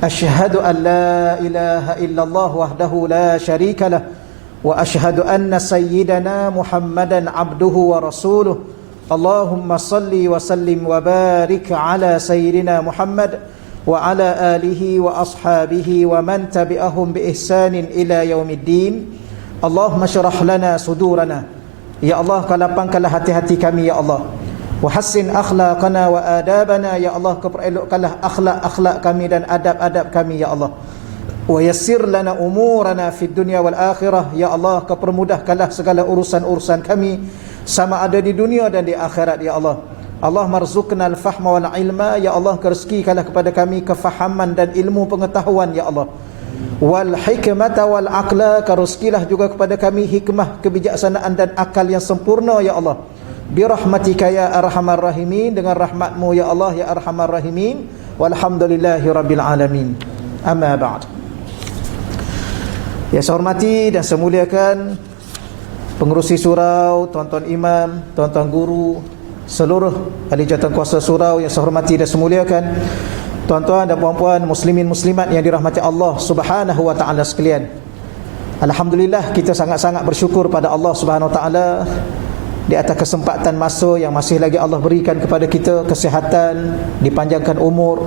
أشهد أن لا إله إلا الله وحده لا شريك له وأشهد أن سيدنا محمدا عبده ورسوله اللهم صل وسلم وبارك على سيدنا محمد وعلى آله وأصحابه ومن تبعهم بإحسان إلى يوم الدين اللهم اشرح لنا صدورنا يا الله kelapangkanlah hati-hati kami ya Allah wahassin akhlaqana wa adabana ya Allah, keperelokkanlah akhlak-akhlak kami dan adab-adab kami ya Allah. Wa yassir lana umurana fid dunya wal akhirah ya Allah, kepermudahkanlah segala urusan-urusan kami sama ada di dunia dan di akhirat ya Allah. Allah marzuqna al-fahma wal ilma ya Allah, kerezekikanlah kepada kami kefahaman dan ilmu pengetahuan ya Allah. Wal hikmata wal aqla, kerezekilah juga kepada kami hikmah, kebijaksanaan dan akal yang sempurna ya Allah. Birahmatika ya arhamar rahimin, dengan rahmatmu ya Allah ya arhamar rahimin. Walhamdulillahi rabbil alamin. Amma ba'd. Ya, saya hormati dan saya muliakan pengerusi surau, tuan-tuan imam, tuan-tuan guru, seluruh ahli jawatan kuasa surau yang saya hormati dan saya muliakan, tuan-tuan dan puan-puan muslimin muslimat yang dirahmati Allah Subhanahu wa taala sekalian. Alhamdulillah, kita sangat-sangat bersyukur pada Allah Subhanahu wa taala di atas kesempatan masa yang masih lagi Allah berikan kepada kita, kesihatan, dipanjangkan umur.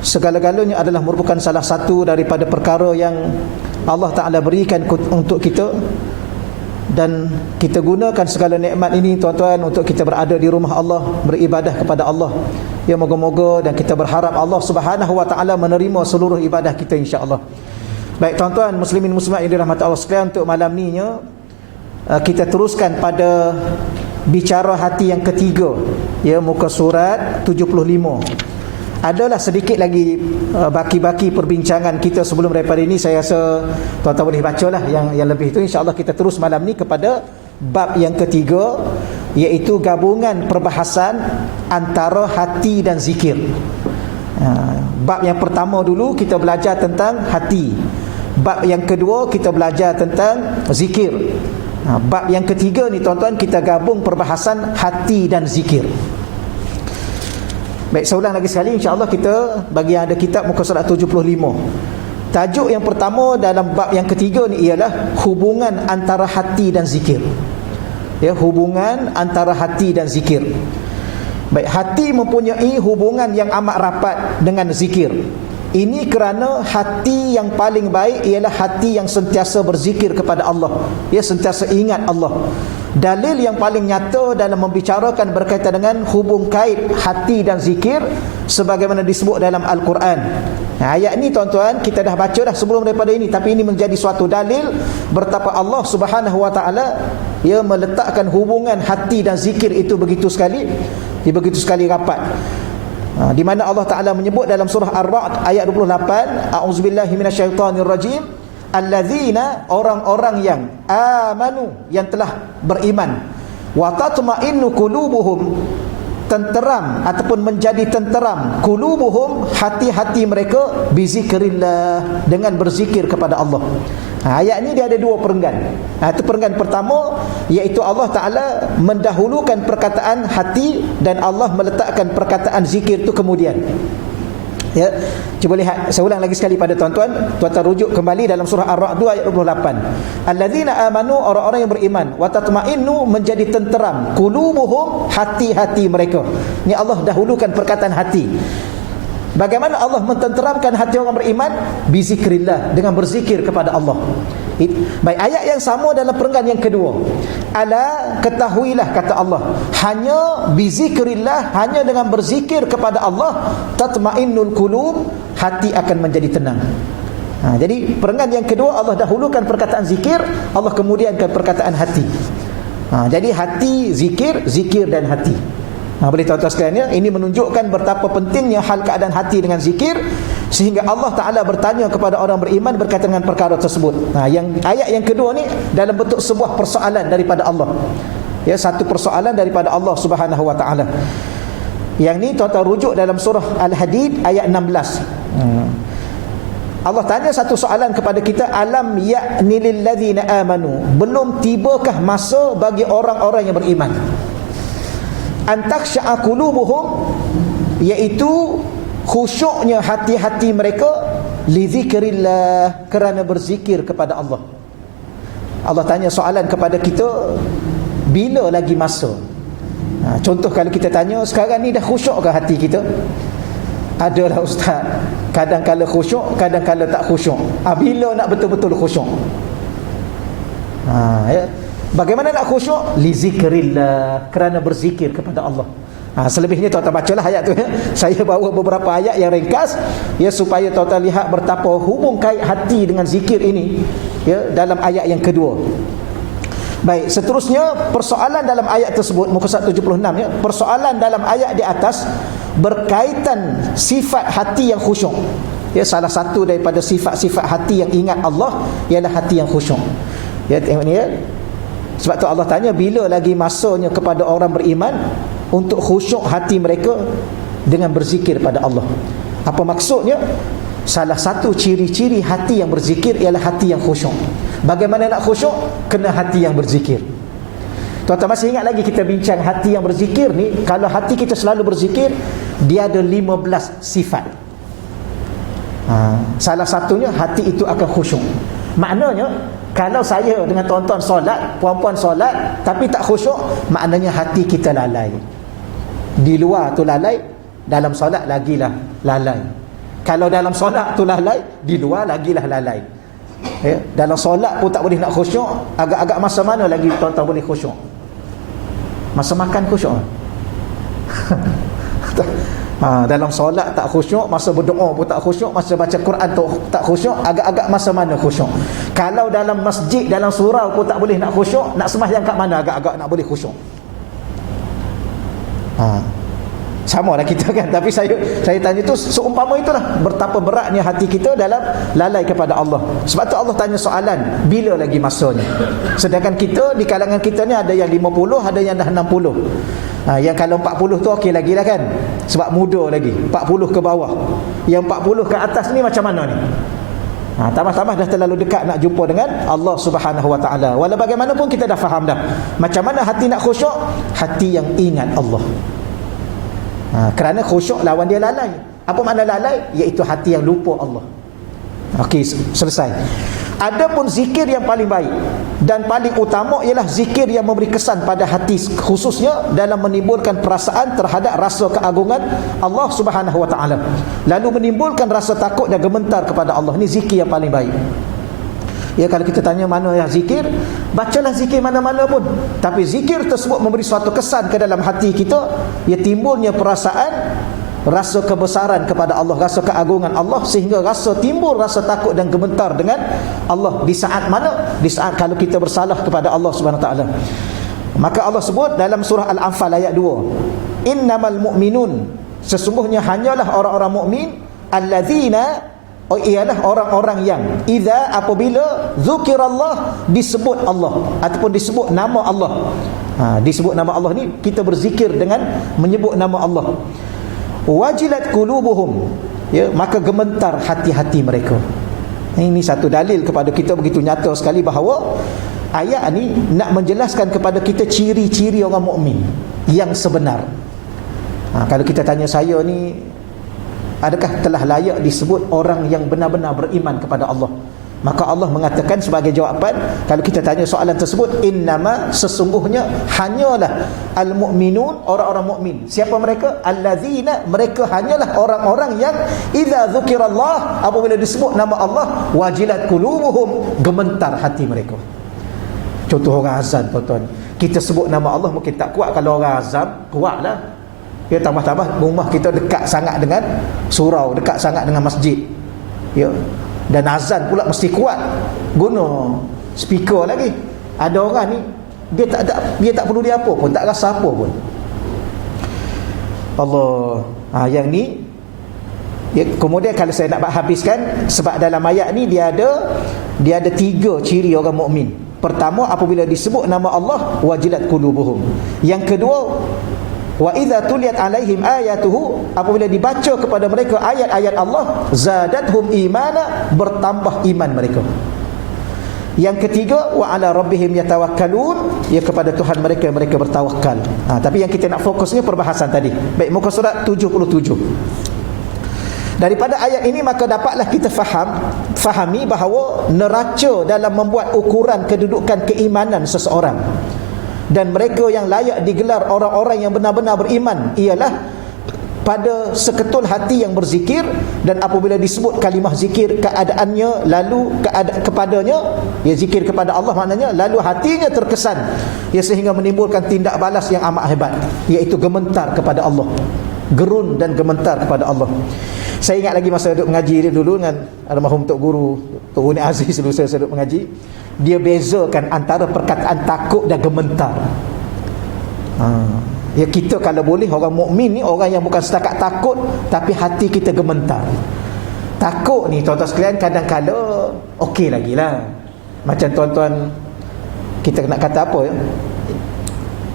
Segala-galanya adalah merupakan salah satu daripada perkara yang Allah Ta'ala berikan untuk kita, dan kita gunakan segala nikmat ini tuan-tuan untuk kita berada di rumah Allah, beribadah kepada Allah. Ya, moga-moga dan kita berharap Allah Subhanahu wa taala menerima seluruh ibadah kita insya-Allah. Baik tuan-tuan muslimin muslimat yang dirahmati Allah sekalian, untuk malam ni kita teruskan pada bicara hati yang ketiga, ya, muka surat 75. Adalah sedikit lagi baki-baki perbincangan kita sebelum daripada ini. Saya rasa tuan-tuan boleh bacalah yang lebih itu. InsyaAllah kita terus malam ni kepada bab yang ketiga, iaitu gabungan perbahasan antara hati dan zikir. Bab yang pertama dulu kita belajar tentang hati. Bab yang kedua kita belajar tentang zikir. Bab yang ketiga ni tuan-tuan, kita gabung perbahasan hati dan zikir. Baik, saya ulang lagi sekali, insya-Allah kita bagi yang ada kitab muka surat 75. Tajuk yang pertama dalam bab yang ketiga ni ialah hubungan antara hati dan zikir. Ya, hubungan antara hati dan zikir. Baik, hati mempunyai hubungan yang amat rapat dengan zikir. Ini kerana hati yang paling baik ialah hati yang sentiasa berzikir kepada Allah, ya, sentiasa ingat Allah. Dalil yang paling nyata dalam membicarakan berkaitan dengan hubung kait hati dan zikir sebagaimana disebut dalam Al-Quran. Ayat ni tuan-tuan kita dah baca dah sebelum daripada ini, tapi ini menjadi suatu dalil betapa Allah Subhanahu wa taala ia meletakkan hubungan hati dan zikir itu begitu sekali rapat. Di mana Allah Ta'ala menyebut dalam surah Ar-Ra'd ayat 28, a'udzubillahi minasyaitonirrajim, allazina, orang-orang yang amanu, yang telah beriman, wa tatma'innu qulubuhum, tenteram ataupun menjadi tenteram, qulubuhum, hati-hati mereka, bizikrillah, dengan berzikir kepada Allah. Ayat ni dia ada dua perenggan. Itu perenggan pertama, iaitu Allah Ta'ala mendahulukan perkataan hati dan Allah meletakkan perkataan zikir itu kemudian. Ya, cuba lihat, saya ulang lagi sekali pada tuan-tuan. Tuan-tuan rujuk kembali dalam surah Ar-Ra'd 2 ayat 28. Allazina amanu, orang-orang yang beriman, wa tatma'innu, menjadi tenteram, qulubuhum, hati-hati mereka. Ini Allah dahulukan perkataan hati. Bagaimana Allah mententeramkan hati orang beriman? Bizikrillah, dengan berzikir kepada Allah. Baik, ayat yang sama dalam perenggan yang kedua. Ala, ketahuilah, kata Allah, hanya bizikrillah, hanya dengan berzikir kepada Allah, tatmainnul qulub, hati akan menjadi tenang. Jadi perenggan yang kedua Allah dahulukan perkataan zikir, Allah kemudiankan perkataan hati. Jadi hati, zikir, zikir dan hati. Boleh tuan-tuan sekalian, ya, ini menunjukkan betapa pentingnya hal keadaan hati dengan zikir, sehingga Allah Ta'ala bertanya kepada orang beriman berkaitan dengan perkara tersebut. Yang ayat yang kedua ni dalam bentuk sebuah persoalan daripada Allah, ya, satu persoalan daripada Allah Subhanahu wa Ta'ala. Yang ni tuan-tuan rujuk dalam surah Al-Hadid ayat 16. Allah tanya satu soalan kepada kita, alam ya'ni lil ladzina amanu, belum tibakah masa bagi orang-orang yang beriman, antaksha'a qulubuhum, iaitu khusyuknya hati-hati mereka li zikrillah, kerana berzikir kepada Allah. Allah tanya soalan kepada kita, bila lagi masa? Contoh kalau kita tanya, sekarang ni dah khusyuk ke hati kita? Adalah ustaz, kadang-kala khusyuk, kadang-kala tak khusyuk. Bila nak betul-betul khusyuk? Ya. Bagaimana nak khusyuk? Li zikrillah, kerana berzikir kepada Allah. Selebihnya tuan-tuan bacalah ayat tu ya. Saya bawa beberapa ayat yang ringkas ya, supaya tuan-tuan lihat betapa hubung kait hati dengan zikir ini ya, dalam ayat yang kedua. Baik, seterusnya persoalan dalam ayat tersebut, muka surat 76 ya. Persoalan dalam ayat di atas berkaitan sifat hati yang khusyuk. Ya, salah satu daripada sifat-sifat hati yang ingat Allah ialah hati yang khusyuk. Ya, tengok ni ya. Sebab tu Allah tanya, bila lagi masanya kepada orang beriman untuk khusyuk hati mereka dengan berzikir pada Allah. Apa maksudnya? Salah satu ciri-ciri hati yang berzikir ialah hati yang khusyuk. Bagaimana nak khusyuk? Kena hati yang berzikir. Tuan-tuan masih ingat lagi kita bincang hati yang berzikir ni, kalau hati kita selalu berzikir, dia ada 15 sifat. Salah satunya hati itu akan khusyuk. Maknanya kalau saya dengan tuan-tuan solat, puan-puan solat tapi tak khusyuk, maknanya hati kita lalai. Di luar tu lalai, dalam solat lagilah lalai. Kalau dalam solat tu lalai, di luar lagilah lalai. Ya, dalam solat pun tak boleh nak khusyuk, agak-agak masa mana lagi tuan-tuan boleh khusyuk? Masa makan khusyuk. Dalam solat tak khusyuk, masa berdoa pun tak khusyuk, masa baca Quran tu tak khusyuk, agak-agak masa mana khusyuk? Kalau dalam masjid, dalam surau pun tak boleh nak khusyuk, nak sembahyang kat mana agak-agak nak boleh khusyuk? Sama lah kita kan. Tapi saya tanya tu seumpama itulah, betapa beratnya hati kita dalam lalai kepada Allah. Sebab tu Allah tanya soalan, bila lagi masanya? Sedangkan kita, di kalangan kita ni ada yang 50, ada yang dah 60. Yang kalau 40 tu okey lagi lah kan, sebab muda lagi. 40 ke bawah. Yang 40 ke atas ni macam mana ni? Tambah-tambah dah terlalu dekat nak jumpa dengan Allah Subhanahu wa taala. Walau bagaimanapun kita dah faham dah. Macam mana hati nak khusyuk? Hati yang ingat Allah. Kerana khusyuk lawan dia lalai. Apa makna lalai? Iaitu hati yang lupa Allah. Okey, selesai. Adapun zikir yang paling baik dan paling utama ialah zikir yang memberi kesan pada hati, khususnya dalam menimbulkan perasaan terhadap rasa keagungan Allah Subhanahu wa taala, lalu menimbulkan rasa takut dan gemetar kepada Allah. Ini zikir yang paling baik. Ya, kalau kita tanya mana yang zikir, bacalah zikir mana-mana pun, tapi zikir tersebut memberi suatu kesan ke dalam hati kita, ia timbulnya perasaan rasa kebesaran kepada Allah, rasa keagungan Allah, sehingga timbul rasa takut dan gemetar dengan Allah. Di saat mana? Di saat kalau kita bersalah kepada Allah Subhanahu Wa Taala. Maka Allah sebut dalam surah Al-Anfal ayat 2, innamal mu'minun, sesungguhnya hanyalah orang-orang mukmin, alladzina, ialah orang-orang yang idza, apabila zukirallah, disebut Allah ataupun disebut nama Allah. Disebut nama Allah ni, kita berzikir dengan menyebut nama Allah. Wajilat qulubuhum, ya, maka gemetar hati-hati mereka. Ini satu dalil kepada kita begitu nyata sekali bahawa ayat ni nak menjelaskan kepada kita ciri-ciri orang mukmin yang sebenar. Kalau kita tanya saya ni, adakah telah layak disebut orang yang benar-benar beriman kepada Allah? Maka Allah mengatakan sebagai jawapan, kalau kita tanya soalan tersebut, innama, sesungguhnya, hanyalah al-mu'minun, orang-orang mukmin. Siapa mereka? Alladzina, mereka hanyalah orang-orang yang idza dzukirallah, apabila disebut nama Allah, wajilat qulubuhum, gemetar hati mereka. Contoh orang azan, tuan-tuan, kita sebut nama Allah mungkin tak kuat. Kalau orang azan, kuatlah. Ya, tambah-tambah rumah kita dekat sangat dengan surau, dekat sangat dengan masjid. Ya. Dan azan pula mesti kuat. Guna speaker lagi. Ada orang ni dia tak perlu dia apa pun, tak rasa apa pun. Allah. Yang ni ya, kemudian kalau saya nak habiskan, sebab dalam ayat ni dia ada 3 ciri orang mukmin. Pertama, apabila disebut nama Allah, wajilat qulubuhum. Yang kedua, wa idza tuliyat alaihim ayatuhu, apabila dibaca kepada mereka ayat-ayat Allah, zadathum imana, bertambah iman mereka. Yang ketiga, wa ala rabbihim yatawakkalun, ya, kepada Tuhan mereka bertawakal. Tapi yang kita nak fokusnya perbahasan tadi. Baik, muka surat 77. Daripada ayat ini maka dapatlah kita fahami bahawa neraca dalam membuat ukuran kedudukan keimanan seseorang, dan mereka yang layak digelar orang-orang yang benar-benar beriman ialah pada seketul hati yang berzikir, dan apabila disebut kalimah zikir keadaannya lalu kepadanya, ya zikir kepada Allah maknanya lalu hatinya terkesan, ya sehingga menimbulkan tindak balas yang amat hebat, iaitu gementar kepada Allah, gerun dan gementar kepada Allah. Saya ingat lagi masa duduk mengaji dia dulu dengan almarhum Tok Guru Uni Aziz, dulu saya duduk mengaji, dia bezakan antara perkataan takut dan gementar. Ya, kita kalau boleh, orang mukmin ni orang yang bukan setakat takut tapi hati kita gementar. Takut ni tuan-tuan sekalian kadang-kadang okey lagi lah. Macam tuan-tuan, kita nak kata apa ya,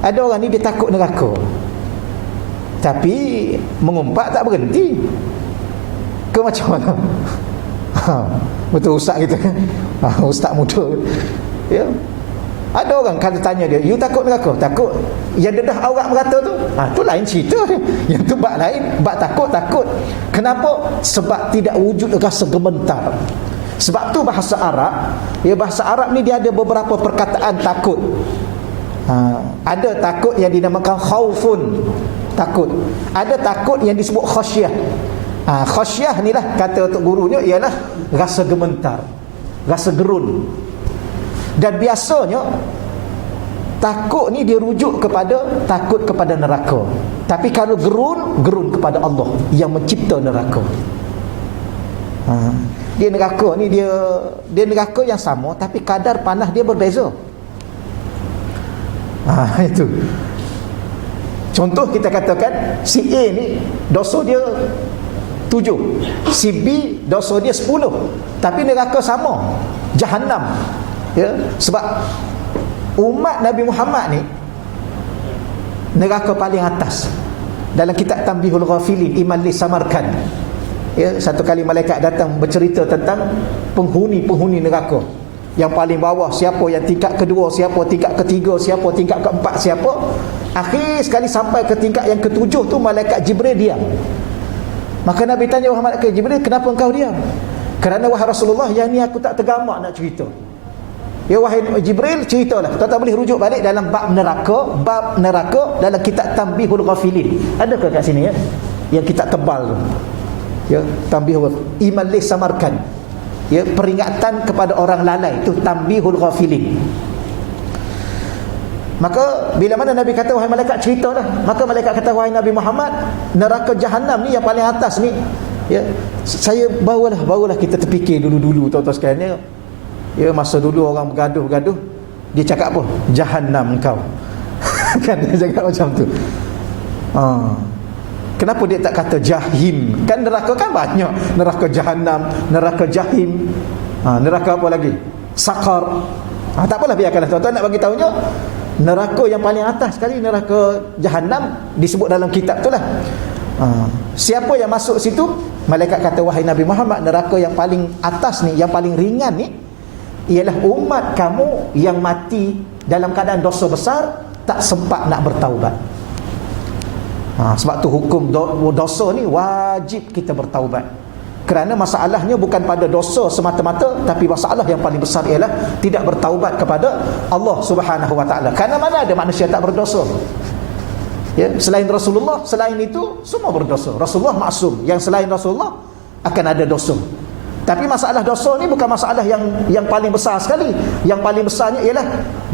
ada orang ni dia takut neraka tapi mengumpat tak berhenti. Ke macam mana? Betul ustaz kita. Ustaz muda. Ya. Ada orang kalau tanya dia, you takut neraka? Takut. Yang dedah aurat merata tu, tu lain cerita dia. Yang tu bab lain, bab takut. Kenapa? Sebab tidak wujud rasa gementar. Sebab tu bahasa Arab, ya bahasa Arab ni dia ada beberapa perkataan takut. Ada takut yang dinamakan khaufun, takut. Ada takut yang disebut khasyah. Khasyah ni lah kata untuk gurunya ialah rasa gementar, rasa gerun. Dan biasanya takut ni dia rujuk kepada takut kepada neraka. Tapi kalau gerun kepada Allah yang mencipta neraka. Dia neraka ni dia neraka yang sama tapi kadar panas dia berbeza. Itu. Contoh kita katakan si A ni dosa dia 7, si B dosa dia 10, tapi neraka sama, Jahannam. Ya, sebab umat Nabi Muhammad ni neraka paling atas. Dalam kitab Tanbihul Ghafilin Imam Li Samarkand, ya, satu kali malaikat datang bercerita tentang penghuni neraka. Yang paling bawah siapa, yang tingkat kedua siapa, tingkat ketiga siapa, tingkat keempat siapa. Akhir sekali sampai ke tingkat yang ketujuh tu malaikat Jibril diam. Maka Nabi tanya, wahai malaikat Jibril, kenapa engkau diam? Kerana wahai Rasulullah, yang ni aku tak tergamak nak cerita. Ya wahai Jibril, ceritalah. Tuan-tuan boleh rujuk balik dalam bab neraka dalam kitab Tanbihul Ghafilin. Adakah kat sini ya? Yang kitab tebal tu. Ya, Tanbihul Imam Li Samarkand. Ya, peringatan kepada orang lalai itu Tanbihul Ghafilin. Maka bila mana Nabi kata wahai malaikat ceritalah, maka malaikat kata wahai Nabi Muhammad, neraka Jahannam ni yang paling atas ni, ya, saya barulah kita terfikir dulu tuan-tuan sekalian. Ya, masa dulu orang bergaduh, dia cakap apa? Jahannam kau. Kan dia cakap macam tu. Kenapa dia tak kata Jahim? Kan neraka kan banyak. Neraka Jahannam, neraka Jahim, neraka apa lagi? Sakar. Tak apalah, biarkanlah tuan-tuan nak bagi tahunya. Neraka yang paling atas sekali, neraka Jahannam, disebut dalam kitab tu lah. Siapa yang masuk situ? Malaikat kata wahai Nabi Muhammad, neraka yang paling atas ni, yang paling ringan ni, ialah umat kamu yang mati dalam keadaan dosa besar, tak sempat nak bertaubat. Sebab tu hukum dosa ni wajib kita bertaubat. Kerana masalahnya bukan pada dosa semata-mata, tapi masalah yang paling besar ialah tidak bertaubat kepada Allah Subhanahu wa taala. Kerana mana ada manusia tak berdosa? Ya, selain Rasulullah, selain itu semua berdosa. Rasulullah maksum, yang selain Rasulullah akan ada dosa. Tapi masalah dosa ni bukan masalah yang paling besar sekali. Yang paling besarnya ialah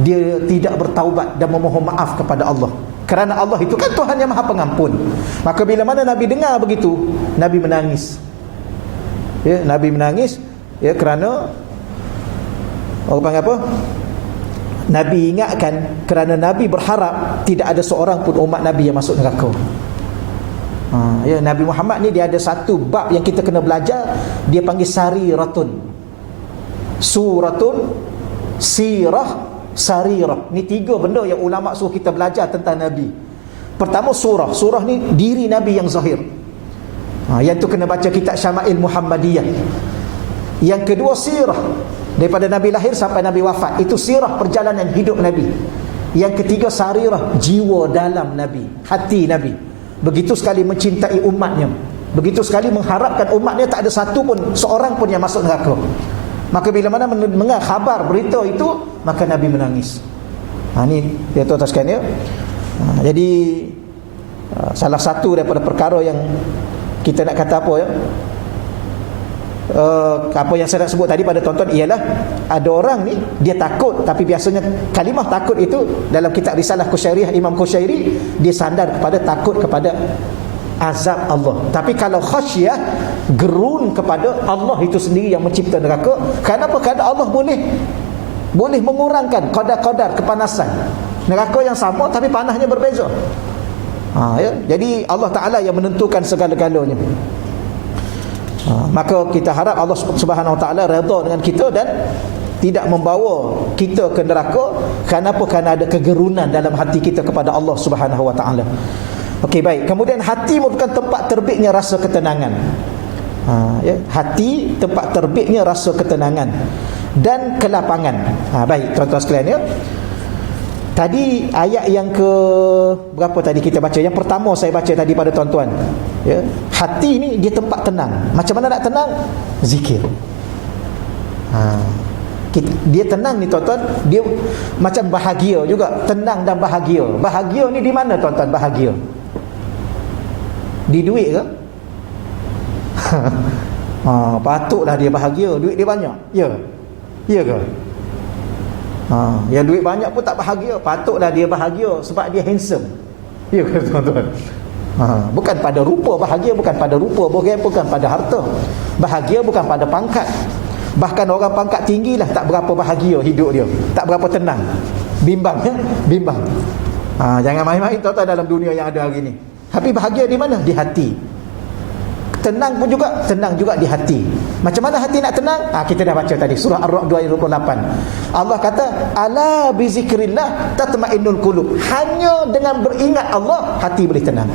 dia tidak bertaubat dan memohon maaf kepada Allah. Kerana Allah itu kan Tuhan yang Maha Pengampun. Maka bila mana Nabi dengar begitu, Nabi menangis. Ya, Nabi menangis, ya, kerana orang panggil apa? Nabi ingatkan, kerana Nabi berharap tidak ada seorang pun umat Nabi yang masuk neraka. Ya, Nabi Muhammad ni dia ada satu bab yang kita kena belajar, dia panggil sariratun. Suratun, sirah, sarirah. Ni tiga benda yang ulama suruh kita belajar tentang Nabi. Pertama surah. Surah ni diri Nabi yang zahir. Yang tu kena baca kitab Syama'il Muhammadiyah. Yang kedua sirah, daripada Nabi lahir sampai Nabi wafat, itu sirah perjalanan hidup Nabi. Yang ketiga sarirah, jiwa dalam Nabi, hati Nabi, begitu sekali mencintai umatnya. begitu sekali mengharapkan umatnya tak ada satu pun, seorang pun yang masuk neraka. Maka bila mana mendengar khabar berita itu, maka Nabi menangis. Ini dia tuan-tuan sekalian ya. Jadi salah satu daripada perkara yang kita nak kata apa ya, apa yang saya nak sebut tadi pada tuan-tuan ialah ada orang ni dia takut, tapi biasanya kalimah takut itu dalam kitab Risalah Qusyairiyah Imam Qusyairi dia sandar kepada takut kepada azab Allah. Tapi kalau khasyah, gerun kepada Allah itu sendiri yang mencipta neraka. Kenapa? Kerana Allah boleh mengurangkan kadar-kadar kepanasan neraka yang sama, tapi panasnya berbeza. Ya? Jadi Allah Ta'ala yang menentukan segala-galanya. Maka kita harap Allah Subhanahu Wa Ta'ala redha dengan kita dan tidak membawa kita ke neraka. Kenapa? Kerana ada kegerunan dalam hati kita kepada Allah Subhanahu Wa Ta'ala. Okey, baik. Kemudian hati merupakan tempat terbitnya rasa ketenangan. Ya, hati tempat terbitnya rasa ketenangan dan kelapangan. Baik, tuan-tuan sekalian ya. Tadi ayat yang ke berapa tadi kita baca? Yang pertama saya baca tadi pada tuan-tuan. Ya, hati ni dia tempat tenang. Macam mana nak tenang? Zikir. Dia tenang ni tuan-tuan, dia macam bahagia juga, tenang dan bahagia. Bahagia ni di mana tuan-tuan bahagia? Di duit ke? Patutlah dia bahagia, duit dia banyak. Ya. Ya ke? Yang duit banyak pun tak bahagia. Patutlah dia bahagia sebab dia handsome. Ya ke tuan-tuan? Bukan pada rupa bahagia, bukan pada rupa, bukan pada harta. Bahagia bukan pada pangkat. Bahkan orang pangkat tinggi lah tak berapa bahagia hidup dia, tak berapa tenang. Bimbang ya? Bimbang. Jangan main-main tuan-tuan dalam dunia yang ada hari ni. Tapi bahagia di mana? Di hati. Tenang pun juga, tenang juga di hati. Macam mana hati nak tenang? Kita dah baca tadi surah Ar-Ra'd 28. Allah kata, ala bi zikrillah tatma'innul qulub. Hanya dengan beringat Allah hati boleh tenang.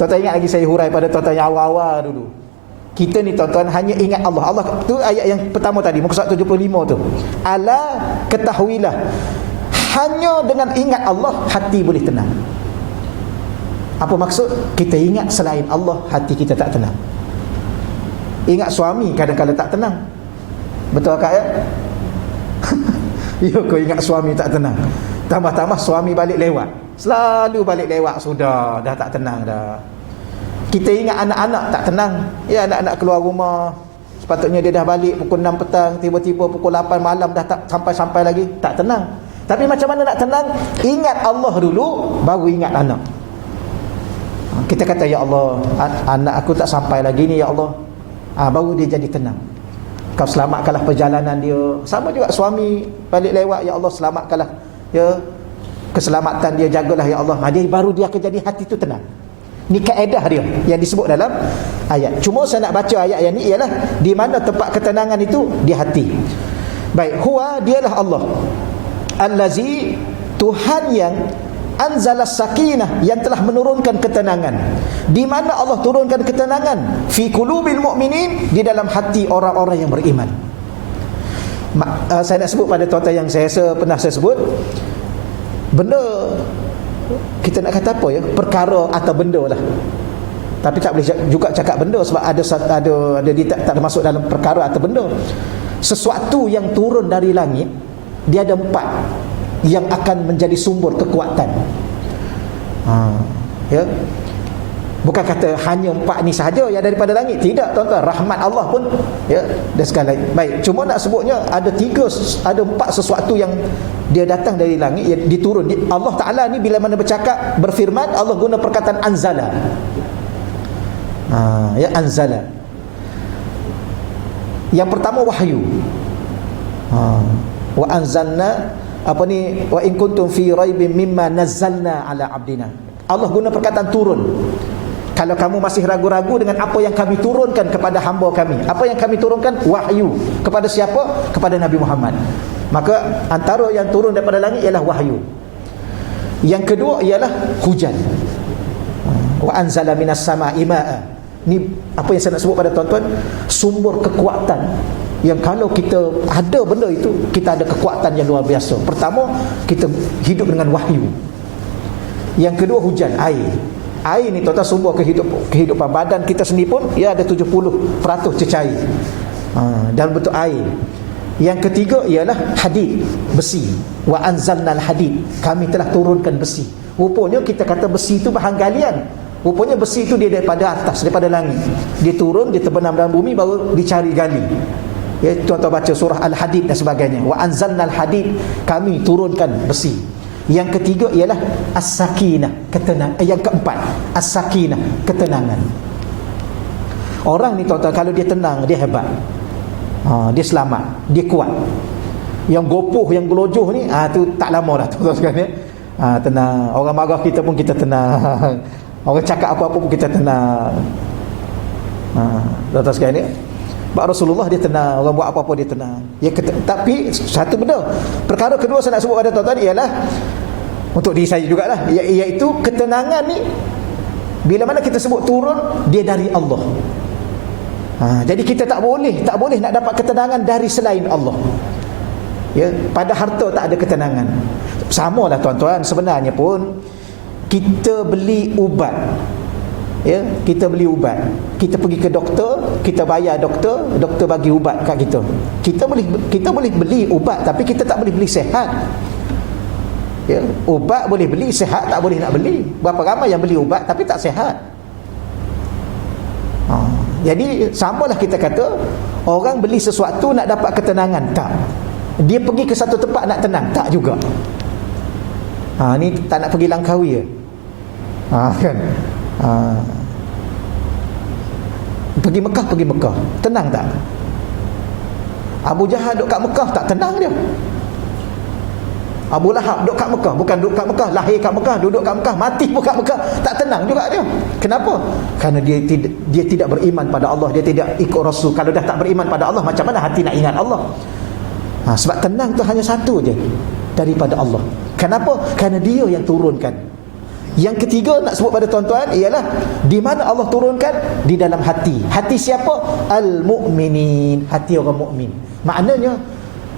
Tuan-tuan ingat lagi saya hurai pada tuan-tuan yang awal-awal dulu. Kita ni tuan-tuan hanya ingat Allah. Allah tu ayat yang pertama tadi, muka surat 75 tu. Ala, ketahuilah, hanya dengan ingat Allah hati boleh tenang. Apa maksud? Kita ingat selain Allah, hati kita tak tenang. Ingat suami kadang-kadang tak tenang. Betul tak ya? Ya, kau ingat suami tak tenang. Tambah-tambah suami balik lewat. Selalu balik lewat, sudah dah tak tenang dah. Kita ingat anak-anak tak tenang. Ya, anak-anak keluar rumah, sepatutnya dia dah balik pukul 6 petang, tiba-tiba pukul 8 malam dah tak sampai-sampai lagi, tak tenang. Tapi macam mana nak tenang? Ingat Allah dulu, baru ingat anak. Kita kata, ya Allah, anak aku tak sampai lagi ni ya Allah. Baru dia jadi tenang. Kau selamatkanlah perjalanan dia. Sama juga suami balik lewat, ya Allah selamatkanlah ya, keselamatan dia, jagalah ya Allah. Baru dia akan jadi hati tu tenang. Ni kaedah dia yang disebut dalam ayat. Cuma saya nak baca ayat yang ni ialah di mana tempat ketenangan itu? Di hati. Baik, huwa, dialah Allah allazi, Tuhan yang anzalas sakinah, yang telah menurunkan ketenangan. Di mana Allah turunkan ketenangan? Fi qulubil mu'minin, di dalam hati orang-orang yang beriman. Saya nak sebut pada tuan-tuan yang saya pernah saya sebut, benda kita nak kata apa ya, perkara atau benda lah. Tapi tak boleh juga cakap benda sebab ada dia tak masuk dalam perkara atau benda. Sesuatu yang turun dari langit, dia ada 4 yang akan menjadi sumber kekuatan. Ya. Bukan kata hanya 4 ni sahaja yang daripada langit. Tidak tuan-tuan, rahmat Allah pun ya, dan segala. Baik, cuma nak sebutnya ada 4 sesuatu yang dia datang dari langit, yang diturun. Allah Ta'ala ni bila mana bercakap, berfirman, Allah guna perkataan anzala. Ya, anzala. Yang pertama wahyu. Wa anzalna, apa ni, wa in kuntum fi raibin mimma nazzalna ala abdina. Allah guna perkataan turun. Kalau kamu masih ragu-ragu dengan apa yang kami turunkan kepada hamba kami, apa yang kami turunkan? Wahyu. Kepada siapa? Kepada Nabi Muhammad. Maka antara yang turun daripada langit ialah wahyu. Yang kedua ialah hujan. Wa anzala minas sama'i ma'a. Ni apa yang saya nak sebut pada tuan-tuan, sumber kekuatan yang kalau kita ada benda itu, kita ada kekuatan yang luar biasa. Pertama, kita hidup dengan wahyu. Yang kedua, hujan, air. Air ni tuan-tuan sumber kehidupan badan kita sendiri pun ia ada 70% cecair dalam bentuk air. Yang ketiga ialah hadid, besi. Wa anzalnal hadid, kami telah turunkan besi. Rupanya kita kata besi itu bahan galian. Rupanya besi itu dia daripada atas, daripada langit. Dia turun, dia terbenam dalam bumi, baru dicari gali. Ya, tuan-tuan baca surah Al-Hadid dan sebagainya. Wa anzalnal hadid, kami turunkan besi. Yang ketiga ialah as-sakinah, ketenangan. Yang keempat, as-sakinah, ketenangan. Orang ni tuan-tuan kalau dia tenang, dia hebat. Dia selamat, dia kuat. Yang gopoh, yang gelojoh ni tu tak lama dah tuan-tuan sekalian. Tenang. Orang marah kita pun kita tenang. Orang cakap apa-apa pun kita tenang. Tuan-tuan sekalian, Pak Rasulullah dia tenang, orang buat apa-apa dia tenang. Tapi satu benda, perkara kedua saya nak sebut pada tuan-tuan ialah untuk diri saya jugalah, iaitu ketenangan ni bila mana kita sebut turun, dia dari Allah. Jadi kita tak boleh nak dapat ketenangan dari selain Allah. Ya, pada harta tak ada ketenangan. Samalah tuan-tuan, sebenarnya pun kita beli ubat. Ya, kita beli ubat. Kita pergi ke doktor, kita bayar doktor, doktor bagi ubat kat kita. Kita boleh beli ubat, tapi kita tak boleh beli sihat. Ya, ubat boleh beli, sihat tak boleh nak beli. Berapa ramai yang beli ubat tapi tak sihat. Jadi samalah kita kata orang beli sesuatu nak dapat ketenangan, tak. Dia pergi ke satu tempat nak tenang, tak juga. Ni tak nak pergi Langkawi kan. Pergi Mekah, tenang tak? Abu Jahal duduk kat Mekah, tak tenang dia. Abu Lahab duduk kat Mekah, bukan duduk kat Mekah, lahir kat Mekah, duduk kat Mekah, mati pun kat Mekah, tak tenang juga dia. Kenapa? Kerana dia tidak beriman pada Allah, dia tidak ikut Rasul. Kalau dah tak beriman pada Allah, macam mana hati nak ingat Allah? Sebab tenang tu hanya satu je, daripada Allah. Kenapa? Kerana dia yang turunkan. Yang ketiga nak sebut pada tuan-tuan ialah di mana Allah turunkan? Di dalam hati. Hati siapa? Al-mu'minin, hati orang mukmin. Maknanya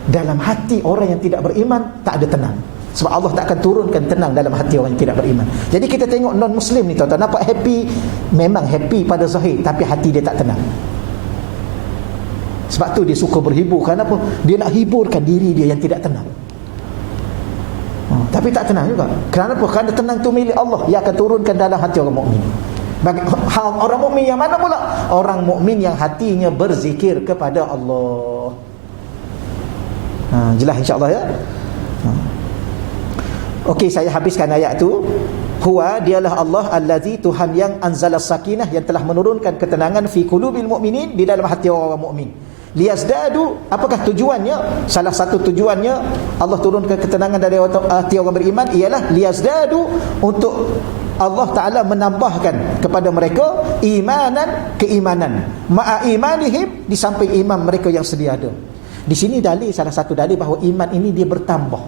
dalam hati orang yang tidak beriman tak ada tenang. Sebab Allah tak akan turunkan tenang dalam hati orang yang tidak beriman. Jadi kita tengok non-Muslim ni tuan-tuan, nampak happy, memang happy pada zahir, tapi hati dia tak tenang. Sebab tu dia suka berhibur. Kenapa? Dia nak hiburkan diri dia yang tidak tenang. Tapi tak tenang juga. Kenapa? Kerana tenang tu milik Allah, yang akan turunkan dalam hati orang mukmin. Bagi orang mukmin yang mana pula? Orang mukmin yang hatinya berzikir kepada Allah. Jelas insya-Allah ya. Okey, saya habiskan ayat tu. Huwa, dialah Allah allazi, Tuhan yang anzala sakinah, yang telah menurunkan ketenangan fi qulubil mu'minin, di dalam hati orang mukmin. Liyazdadu, apakah tujuannya? Salah satu tujuannya Allah turunkan ketenangan dari hati orang beriman ialah liyazdadu, untuk Allah Ta'ala menambahkan kepada mereka imanan, keimanan, ma'a imanihim, di samping iman mereka yang sedia ada. Di sini dalil, salah satu dalil bahawa iman ini dia bertambah.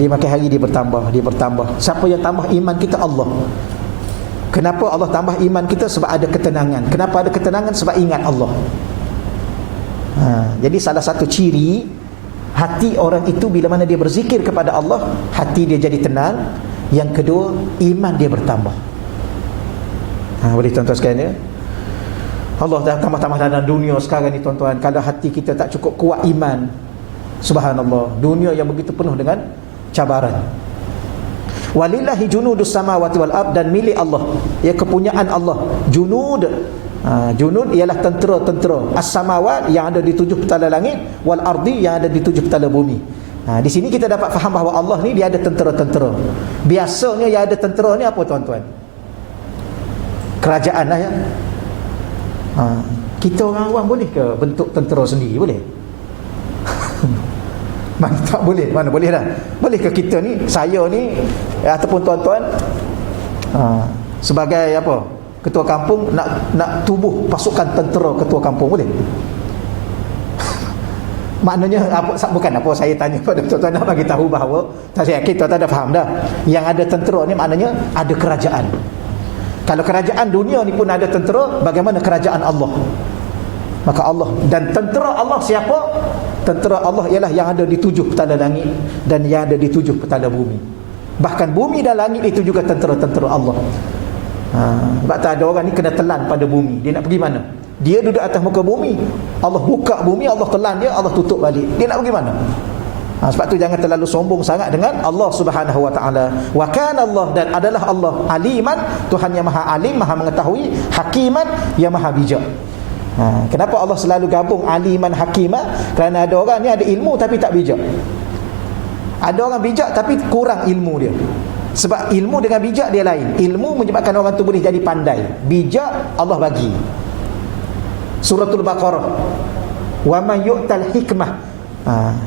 Dia makin hari dia bertambah. Siapa yang tambah iman kita? Allah. Kenapa Allah tambah iman kita? Sebab ada ketenangan. Kenapa ada ketenangan? Sebab ingat Allah. Jadi salah satu ciri hati orang itu bila mana dia berzikir kepada Allah, hati dia jadi tenang. Yang kedua, iman dia bertambah. Boleh tuan-tuan sekalian ya. Allah dah tambah-tambah dalam dunia sekarang ni tuan-tuan. Kalau hati kita tak cukup kuat iman, subhanallah, dunia yang begitu penuh dengan cabaran. Walillahi junudus samawati wal ard, dan milik Allah, ya, kepunyaan Allah. Junud, junud ialah tentera-tentera. As-samawat, yang ada di 7 petala langit, wal ardi, yang ada di 7 petala bumi. Di sini kita dapat faham bahawa Allah ni dia ada tentera-tentera. Biasanya yang ada tentera ni apa tuan-tuan? Kerajaan lah ya. Kita orang awam boleh ke bentuk tentera sendiri? Boleh? Mana tak boleh? Mana boleh dah? Boleh ke kita ni, saya ni ataupun tuan-tuan sebagai apa, ketua kampung, nak tubuh pasukan tentera ketua kampung? Boleh? Maknanya apa, bukan apa saya tanya pada tuan-tuan, nak bagi tahu bahawa saya yakin tuan-tuan dah faham dah. Yang ada tentera ni maknanya ada kerajaan. Kalau kerajaan dunia ni pun ada tentera, bagaimana kerajaan Allah? Maka Allah, dan tentera Allah siapa? Tentera Allah ialah yang ada di 7 petala langit dan yang ada di 7 petala bumi. Bahkan bumi dan langit itu juga tentera-tentera Allah. Sebab tak ada orang ni kena telan pada bumi. Dia nak pergi mana? Dia duduk atas muka bumi, Allah buka bumi, Allah telan dia, Allah tutup balik. Dia nak pergi mana? Sebab tu jangan terlalu sombong sangat dengan Allah Subhanahu wa taala. Wa kana Allah, dan adalah Allah aliman, Tuhan yang maha alim, maha mengetahui, hakiman, yang maha bijak. Kenapa Allah selalu gabung aliman hakiman? Kerana ada orang ni ada ilmu tapi tak bijak. Ada orang bijak tapi kurang ilmu dia. Sebab ilmu dengan bijak dia lain. Ilmu menyebabkan orang tu boleh jadi pandai. Bijak Allah bagi. Suratul Baqarah, wa man yu'tal hikmah.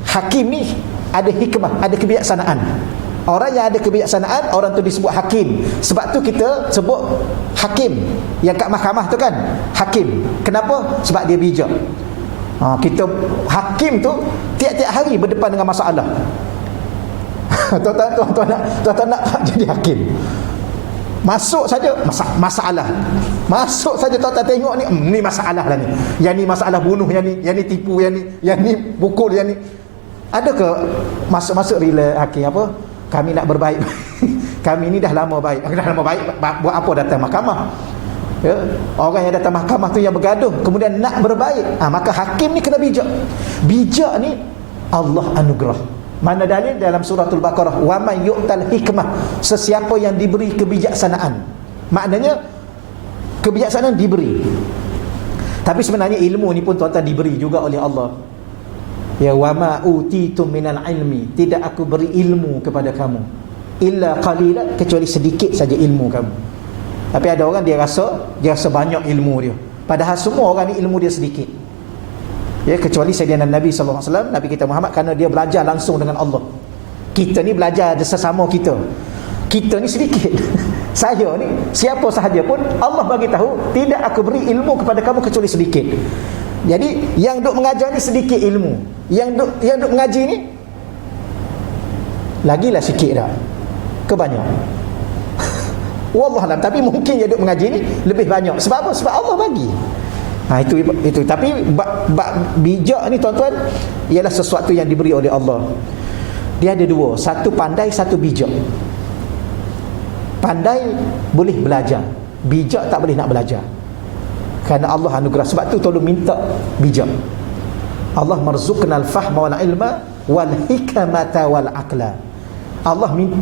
Hakim ni ada hikmah, ada kebijaksanaan. Orang yang ada kebijaksanaan, orang tu disebut hakim. Sebab tu kita sebut hakim yang kat mahkamah tu kan, hakim. Kenapa? Sebab dia bijak. Kita hakim tu tiap-tiap hari berdepan dengan masalah. Tuan-tuan nak tak jadi hakim? Masuk saja masalah. Masuk saja tuan-tuan tengok ni masalah lah ni. Yang ni masalah bunuh, yang ni tipu, yang ni pukul, yang ni. Ada ke masuk rela hakim apa? Kami nak berbaik. Kami ni dah lama baik. Buat apa datang mahkamah? Ya, orang yang datang mahkamah tu yang bergaduh, kemudian nak berbaik. Maka hakim ni kena bijak. Bijak ni Allah anugerah. Mana dalil dalam suratul Baqarah, wa man yu'tal hikmah, sesiapa yang diberi kebijaksanaan. Maknanya kebijaksanaan diberi. Tapi sebenarnya ilmu ni pun tuan-tuan diberi juga oleh Allah. Ya, wa ma utitum minal ilmi, tidak aku beri ilmu kepada kamu illa qalila, kecuali sedikit saja ilmu kamu. Tapi ada orang dia rasa banyak ilmu dia, padahal semua orang ni ilmu dia sedikit. Ya, kecuali Sayyidina Nabi sallallahu alaihi wasallam, Nabi kita Muhammad, kerana dia belajar langsung dengan Allah. Kita ni belajar sesama kita. Kita ni sedikit. Saya ni, siapa sahaja pun Allah bagi tahu, tidak aku beri ilmu kepada kamu kecuali sedikit. Jadi yang duk mengajar ni sedikit ilmu. Yang duk mengaji ni lagilah sikit dah. Kebanyak. Wallahualam, tapi mungkin yang duk mengaji ni lebih banyak. Sebab apa? Sebab Allah bagi. Itu. Tapi bijak ni tuan-tuan ialah sesuatu yang diberi oleh Allah. Dia ada dua, satu pandai, satu bijak. Pandai boleh belajar, bijak tak boleh nak belajar. Kerana Allah anugerah. Sebab tu tolong minta bijak. Allah marzuqnal fahma wal ilma wal hikmata wal aqla.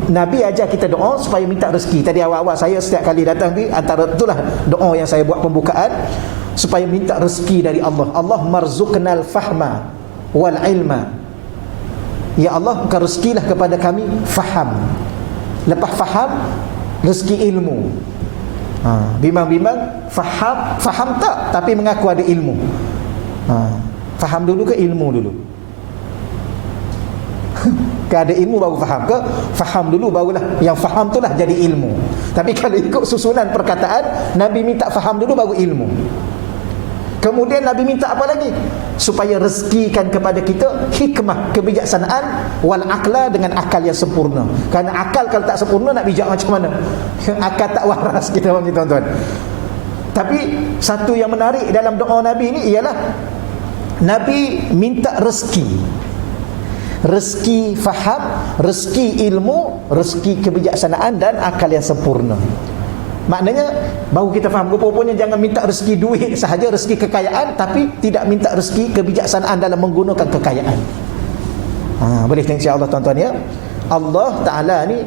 Nabi ajar kita doa supaya minta rezeki. Tadi awal-awal saya setiap kali datang ni, antara itulah doa yang saya buat pembukaan, supaya minta rezeki dari Allah. Allah marzuqnal fahma wal ilma. Ya Allah, engkau rezekilah kepada kami faham. Lepas faham, rezeki ilmu. Bimbang-bimbang faham tak, tapi mengaku ada ilmu. Faham dulu ke ilmu dulu? Ke ada ilmu baru faham, ke faham dulu barulah yang faham itulah jadi ilmu. Tapi kalau ikut susunan perkataan, Nabi minta faham dulu baru ilmu. Kemudian Nabi minta apa lagi? Supaya rezekikan kepada kita hikmah, kebijaksanaan, wal aqla, dengan akal yang sempurna. Kerana akal kalau tak sempurna nak bijak macam mana? Akal tak waras kita panggil tuan-tuan. Tapi satu yang menarik dalam doa Nabi ni ialah Nabi minta rezeki. Rezeki faham, rezeki ilmu, rezeki kebijaksanaan dan akal yang sempurna. Maknanya baru kita faham, rupanya jangan minta rezeki duit sahaja, rezeki kekayaan, tapi tidak minta rezeki kebijaksanaan dalam menggunakan kekayaan. Boleh tengok insya-Allah tuan-tuan ya. Allah Ta'ala ni,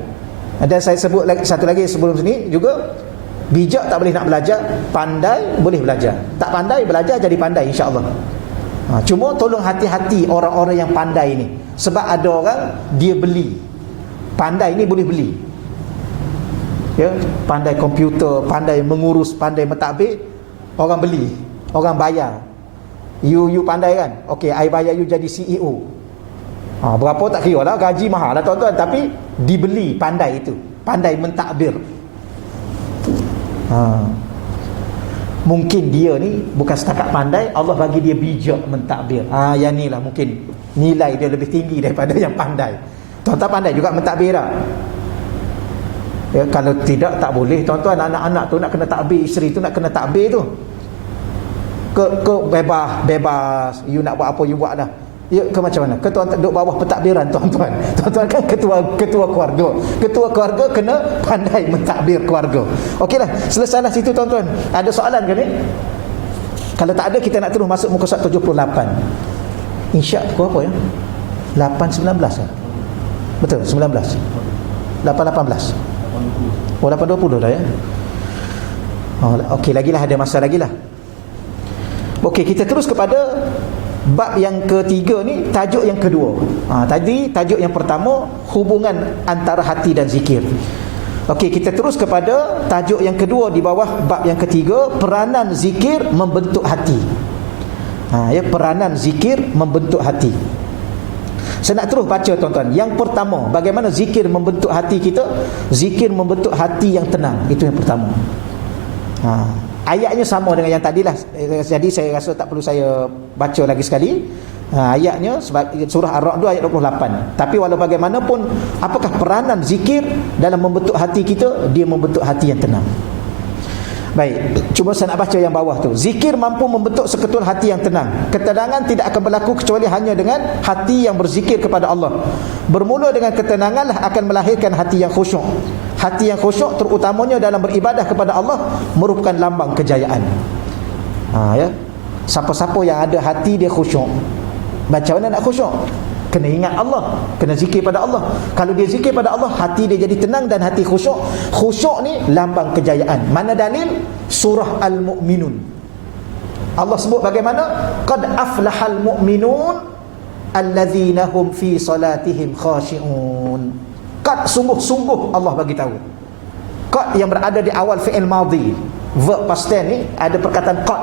dan saya sebut lagi, satu lagi sebelum sini juga, bijak tak boleh nak belajar, pandai boleh belajar. Tak pandai belajar jadi pandai insya-Allah. Cuma tolong hati-hati orang-orang yang pandai ni. Sebab ada orang dia beli. Pandai ni boleh beli. Ya, pandai komputer, pandai mengurus, pandai mentadbir, orang beli, orang bayar. You pandai kan? Okey, I bayar you jadi CEO. Berapa tak kira lah, gaji mahal lah tuan-tuan, tapi dibeli pandai itu, pandai mentadbir. Mungkin dia ni bukan setakat pandai, Allah bagi dia bijak mentadbir. Yang ni lah mungkin nilai dia lebih tinggi daripada yang pandai. Tuan-tuan pandai juga mentadbir tak? Ya, kalau tidak tak boleh tuan-tuan. Anak-anak tu nak kena takbir, isteri tu nak kena takbir tu. Ke bebas, you nak buat apa you buat dah. Ya ke macam mana? Tuan duduk bawah pentadbiran tuan-tuan. Tuan-tuan kan ketua keluarga. Ketua keluarga kena pandai mentadbir keluarga. Okeylah, selesailah situ tuan-tuan. Ada soalan ke ni? Kalau tak ada, kita nak terus masuk muka surat 78. Insya pukul apa ya? 8.19 ya? Betul, 19. 8.18. Oh, 8.20 dah ya. Oh, okey, lagilah ada masa lagilah. Okey, kita terus kepada bab yang ketiga ni, tajuk yang kedua. Tadi tajuk yang pertama, hubungan antara hati dan zikir. Okey, kita terus kepada tajuk yang kedua di bawah bab yang ketiga, peranan zikir membentuk hati. Peranan zikir membentuk hati. Saya nak terus baca tuan-tuan. Yang pertama, bagaimana zikir membentuk hati kita? Zikir membentuk hati yang tenang. Itu yang pertama. Ayatnya sama dengan yang tadilah. Jadi saya rasa tak perlu saya baca lagi sekali. Ayatnya surah Ar-Ra'd 2 ayat 28. Tapi walau bagaimanapun, apakah peranan zikir dalam membentuk hati kita? Dia membentuk hati yang tenang. Baik, cuba saya nak baca yang bawah tu. Zikir mampu membentuk seketul hati yang tenang. Ketenangan tidak akan berlaku kecuali hanya dengan hati yang berzikir kepada Allah. Bermula dengan ketenanganlah akan melahirkan hati yang khusyuk. Hati yang khusyuk terutamanya dalam beribadah kepada Allah merupakan lambang kejayaan. Siapa-siapa yang ada hati dia khusyuk. Macam mana nak khusyuk? Kena ingat Allah, kena zikir pada Allah. Kalau dia zikir pada Allah, hati dia jadi tenang dan hati khusyuk. Khusyuk ni lambang kejayaan. Mana dalil? Surah Al-Mu'minun. Allah sebut bagaimana? Qad aflahal mu'minun allazina hum fi salatihim khashi'un. Qad, sungguh-sungguh Allah bagi tahu. Qad yang berada di awal fi'il madhi, verb past tense ni ada perkataan qad.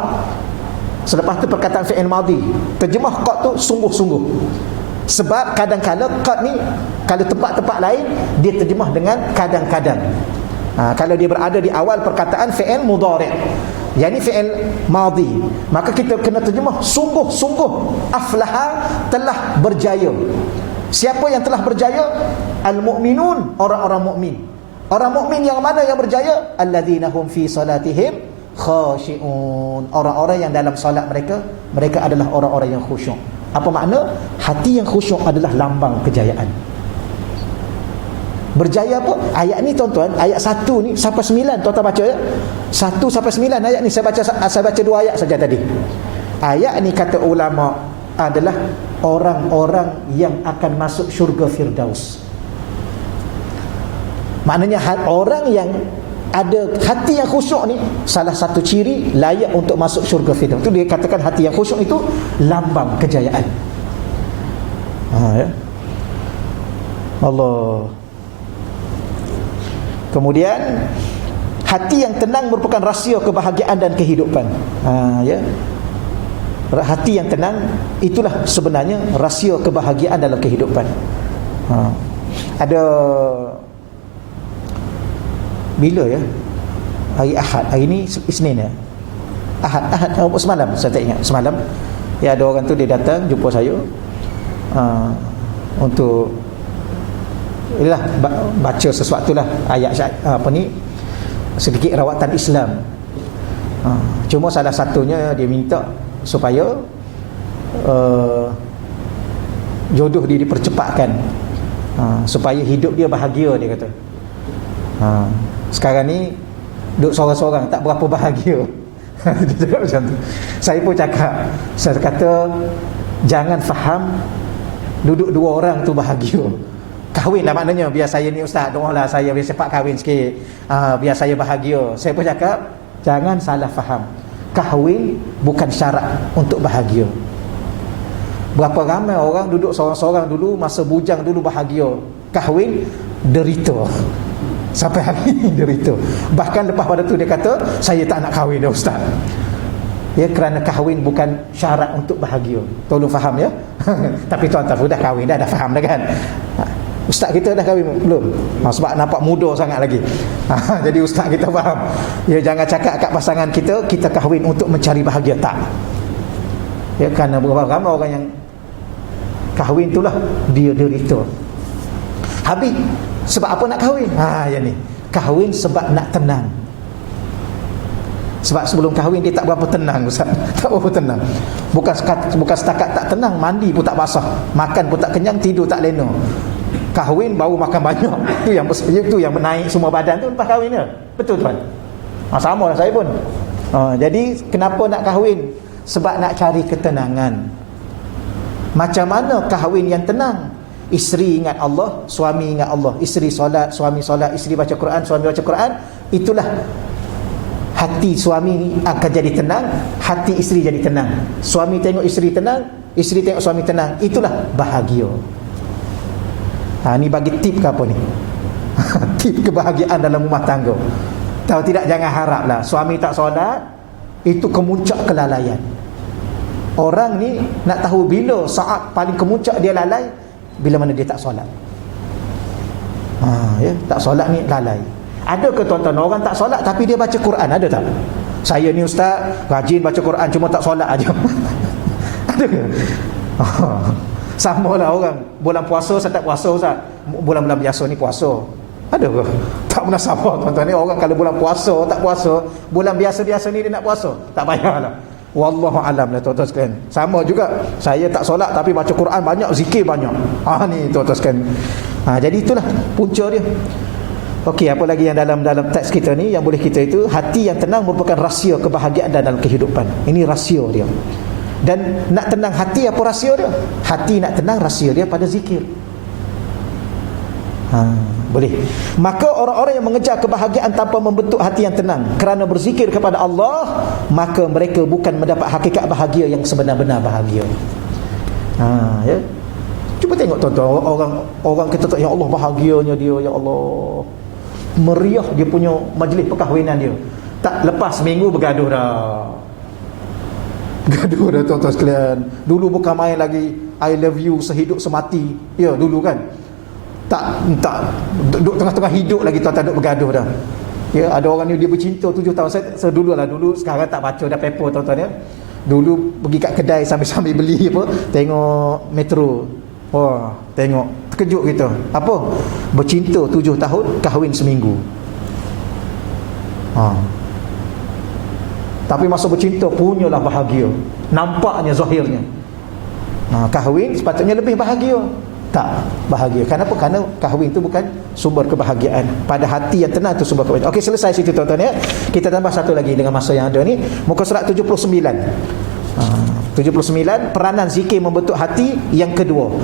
Selepas tu perkataan fi'il madhi. Terjemah qad tu sungguh-sungguh. Sebab kadang-kadang qad ni, kalau tempat-tempat lain dia terjemah dengan kadang-kadang. Kalau dia berada di awal perkataan fi'il mudhari', yakni fi'il madhi, maka kita kena terjemah sungguh-sungguh aflaha, telah berjaya. Siapa yang telah berjaya? Al-mu'minun, orang-orang mukmin. Orang mukmin yang mana yang berjaya? Alladzina hum fi salatihim khashi'un. Orang-orang yang dalam solat mereka adalah orang-orang yang khusyuk. Apa makna? Hati yang khusyuk adalah lambang kejayaan. Berjaya apa? Ayat ni tuan-tuan, ayat 1 ni sampai 9 tuan-tuan baca ya. 1 sampai 9 ayat ni saya baca 2 ayat saja tadi. Ayat ni kata ulama adalah orang-orang yang akan masuk syurga Firdaus. Maknanya orang yang ada hati yang khusyuk ni, salah satu ciri layak untuk masuk syurga Firdaus. Itu dia katakan hati yang khusyuk itu lambang kejayaan. Ya. Allah. Kemudian hati yang tenang merupakan rahsia kebahagiaan dan kehidupan. Ya. Hati yang tenang itulah sebenarnya rahsia kebahagiaan dalam kehidupan. Ada bila ya? Hari Ahad. Hari ni Isnin ya? Ahad semalam, saya tak ingat. Semalam ya, ada orang tu dia datang jumpa saya untuk inilah baca sesuatu lah, ayat apa ni, sedikit rawatan Islam. Cuma salah satunya dia minta supaya jodoh dia dipercepatkan, supaya hidup dia bahagia, dia kata. Sekarang ni duduk seorang-seorang tak berapa bahagia. Dia cakap macam tu. Saya pun cakap, saya kata jangan faham duduk 2 orang tu bahagia. Kahwin lah maknanya, biar saya ni ustaz, doalah saya biar cepat kahwin sikit, biar saya bahagia. Saya pun cakap jangan salah faham, kahwin bukan syarat untuk bahagia. Berapa ramai orang duduk seorang-seorang dulu, masa bujang dulu bahagia, kahwin derita. Sampai hari ini derita. Bahkan lepas pada tu dia kata, saya tak nak kahwin dah ustaz. Ya, kerana kahwin bukan syarat untuk bahagia. Tolong faham ya. Tapi tuan-tuan dah kahwin dah faham dah kan. Ustaz kita dah kahwin belum? Sebab nampak muda sangat lagi. Jadi ustaz kita faham. Ya, jangan cakap kat pasangan kita kahwin untuk mencari bahagia, tak. Ya, kerana berapa ramai orang yang kahwin itulah dia derita. Habis sebab apa nak kahwin? Ya ni, kahwin sebab nak tenang. Sebab sebelum kahwin dia tak berapa tenang, Ustaz. Tak berapa tenang. Bukan setakat tak tenang, mandi pun tak basah, makan pun tak kenyang, tidur tak lena. Kahwin baru makan banyak. Itu yang menaik semua badan tu lepas kahwin dia. Betul tuan? Sama lah saya pun. Jadi kenapa nak kahwin? Sebab nak cari ketenangan. Macam mana kahwin yang tenang? Isteri ingat Allah, suami ingat Allah. Isteri solat, suami solat. Isteri baca Quran, suami baca Quran. Itulah hati suami akan jadi tenang, hati isteri jadi tenang. Suami tengok isteri tenang, isteri tengok suami tenang. Itulah bahagia. Ni bagi tip ke apa ni? Tip kebahagiaan dalam rumah tangga. Tahu tidak, jangan haraplah suami tak solat itu kemuncak kelalaian. Orang ni nak tahu bila saat paling kemuncak dia lalai, bila mana dia tak solat. Tak solat ni lalai. Ada ke tuan-tuan orang tak solat tapi dia baca Quran? Ada tak? Saya ni ustaz rajin baca Quran cuma tak solat aja. Ada ke? Sama lah orang bulan puasa saya tak puasa ustaz. Bulan-bulan biasa ni puasa. Ada ke? Tak pernah sama tuan-tuan ni. Orang kalau bulan puasa tak puasa, bulan biasa-biasa ni dia nak puasa, tak payahlah. Wallahu alam lah tuan-tuan sekalian. Sama juga, saya tak solat tapi baca Quran banyak, zikir banyak. Ni tuan-tuan sekalian. Jadi itulah punca dia. Okey, apa lagi yang dalam teks kita ni yang boleh kita itu, hati yang tenang merupakan rahsia kebahagiaan dalam kehidupan. Ini rahsia dia. Dan nak tenang hati, apa rahsia dia? Hati nak tenang, rahsia dia pada zikir. Boleh. Maka orang-orang yang mengejar kebahagiaan tanpa membentuk hati yang tenang kerana berzikir kepada Allah, maka mereka bukan mendapat hakikat bahagia yang sebenar-benar bahagia. Ya. Cuba tengok tuan-tuan, orang kita tak, ya Allah bahagianya dia, ya Allah meriah dia punya majlis perkahwinan dia. Tak lepas seminggu bergaduh dah. Gaduh dah tuan-tuan sekalian. Dulu bukan main lagi I love you sehidup semati. Ya dulu kan. Tak duduk tengah-tengah hidup lagi tuan-tuan duduk bergaduh dah. Ya, ada orang ni dia bercinta 7 tahun. Saya dulu sekarang tak baca dah paper tuan-tuan ya. Dulu pergi kat kedai sambil beli apa, tengok Metro. Wah, tengok terkejut kita. Apa? Bercinta 7 tahun, kahwin seminggu. Tapi masa bercinta punyalah bahagia. Nampaknya zahirnya. Kahwin sepatutnya lebih bahagia. Tak bahagia. Kenapa? Kerana kahwin itu bukan sumber kebahagiaan. Pada hati yang tenang itu sumber kebahagiaan. Okey, selesai situ tuan-tuan ya. Kita tambah satu lagi dengan masa yang ada ni. Muka surat 79. 79, peranan zikir membentuk hati. Yang kedua,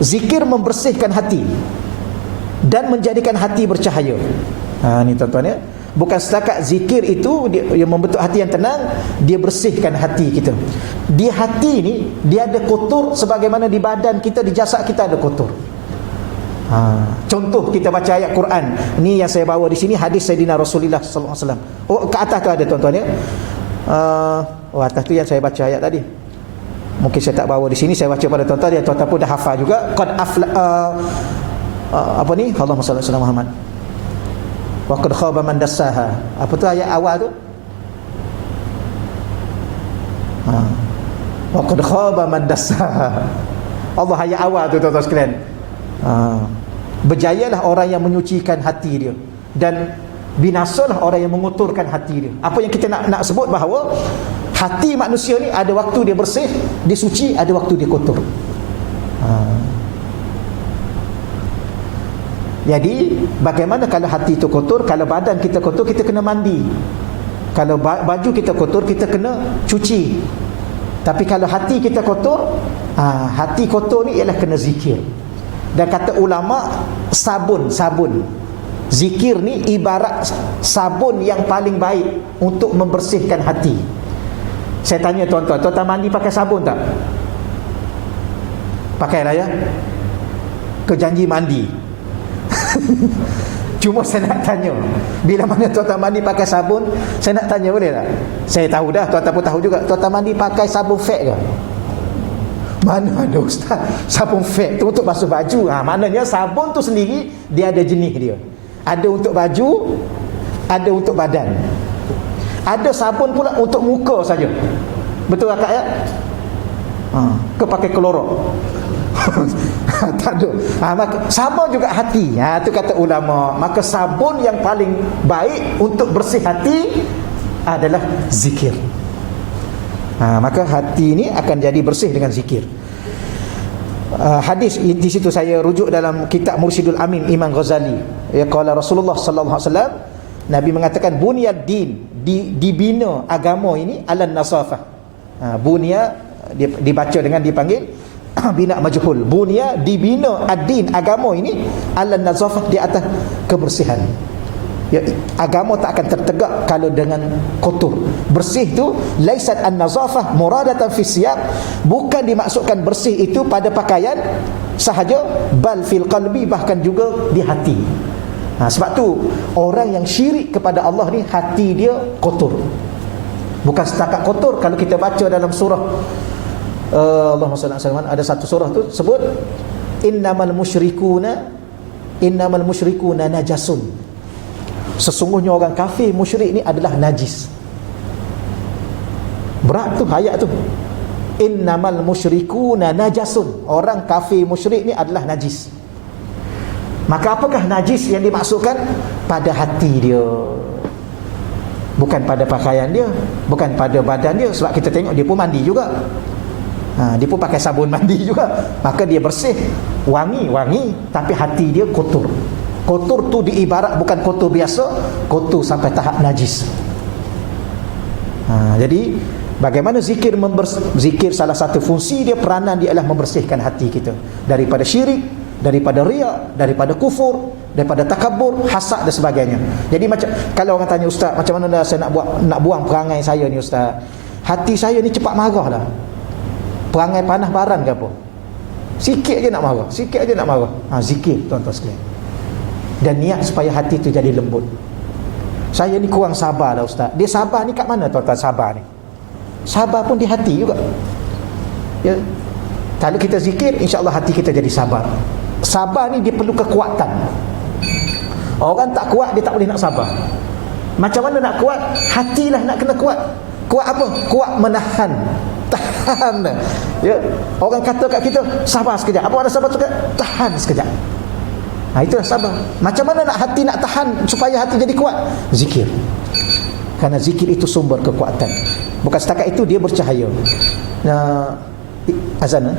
zikir membersihkan hati dan menjadikan hati bercahaya. Ni tuan-tuan ya. Bukan setakat zikir itu dia membentuk hati yang tenang, dia bersihkan hati kita. Di hati ni dia ada kotor sebagaimana di badan kita, di jasad kita ada kotor. Contoh kita baca ayat Quran. Ni yang saya bawa di sini hadis Sayyidina Rasulullah sallallahu alaihi wasallam. Ke atas tu ada tuan-tuan ya. Atas tu yang saya baca ayat tadi. Mungkin saya tak bawa di sini, saya baca pada tuan-tuan, dia tuan-tuan pun dah hafal juga. Qad afla apa ni? Allahumma salli ala Muhammad. Wa qad khaba man dassaha. Apa tu ayat awal tu? Wa qad khaba man dassaha. Allah ayat awal tu tuan-tuan sekalian. Berjayalah orang yang menyucikan hati dia dan binasalah orang yang mengotorkan hati dia. Apa yang kita nak sebut bahawa hati manusia ni ada waktu dia bersih, dia suci, ada waktu dia kotor. Jadi bagaimana kalau hati itu kotor? Kalau badan kita kotor, kita kena mandi. Kalau baju kita kotor, kita kena cuci. Tapi kalau hati kita kotor, hati kotor ni ialah kena zikir. Dan kata ulama, sabun zikir ni ibarat sabun yang paling baik untuk membersihkan hati. Saya tanya tuan-tuan mandi pakai sabun tak? Pakailah ya. Kejanji mandi. Cuma saya nak tanya, bila mana tuan-tuan mandi pakai sabun, saya nak tanya boleh tak? Saya tahu dah, tuan-tuan pun tahu juga. Tuan-tuan mandi pakai sabun fat ke? Mana ada ustaz sabun fat tu untuk basuh baju? Maknanya sabun tu sendiri dia ada jenis dia. Ada untuk baju, ada untuk badan. Ada sabun pula untuk muka saja. Betul tak ya? Ke pakai klorok? Tak ada. Sama juga hati. Itu kata ulama. Maka sabun yang paling baik untuk bersih hati adalah zikir. Maka hati ini akan jadi bersih dengan zikir. Hadis di situ saya rujuk dalam kitab Mursyidul Amin Imam Ghazali. Ya, qala Rasulullah sallallahu alaihi wasallam, Nabi mengatakan bunyad din, dibina agama ini ala nasafah. Bunya dibaca dengan dipanggil bina majhul. Bunya dibina ad-din, agama ini ala nasafah, di atas kebersihan. Ya, agama tak akan tertegak kalau dengan kotor. Bersih tu laisat an-nazafah muradatan fi siyaq, bukan dimaksudkan bersih itu pada pakaian sahaja, bal fil qalbi, bahkan juga di hati. Sebab tu orang yang syirik kepada Allah ni hati dia kotor. Bukan setakat kotor. Kalau kita baca dalam surah Allahumma salli alaihi wasallam, ada satu surah tu sebut innamal musyrikuna najasun. Sesungguhnya orang kafir musyrik ni adalah najis. Berat tu ayat tu. Innamal musyrikuna najasun. Orang kafir musyrik ni adalah najis. Maka apakah najis yang dimaksudkan? Pada hati dia, bukan pada pakaian dia, bukan pada badan dia. Sebab kita tengok dia pun mandi juga, dia pun pakai sabun mandi juga. Maka dia bersih, wangi, tapi hati dia kotor. Kotor tu diibarat bukan kotor biasa, kotor sampai tahap najis. Jadi bagaimana zikir zikir, salah satu fungsi dia, peranan dia adalah membersihkan hati kita daripada syirik, daripada riak, daripada kufur, daripada takabur, hasad dan sebagainya. Jadi macam kalau orang tanya, ustaz, macam mana saya nak buang perangai saya ni ustaz? Hati saya ni cepat marah lah. Perangai panah baran ke apa? Sikit je nak marah. Zikir tuan-tuan sekalian. Dan niat supaya hati tu jadi lembut. Saya ni kurang sabar lah ustaz. Dia sabar ni kat mana tuan-tuan sabar ni? Sabar pun di hati juga. Ya. Kalau kita zikir, insya-Allah hati kita jadi sabar. Sabar ni dia perlu kekuatan. Orang tak kuat, dia tak boleh nak sabar. Macam mana nak kuat? Hatilah nak kena kuat. Kuat apa? Kuat menahan. Tahan. Ya. Orang kata kat kita, sabar sekejap. Apa orang sabar tu? Tahan sekejap. Itulah sabar. Macam mana nak hati nak tahan supaya hati jadi kuat? Zikir. Karena zikir itu sumber kekuatan. Bukan setakat itu, dia bercahaya. Azan.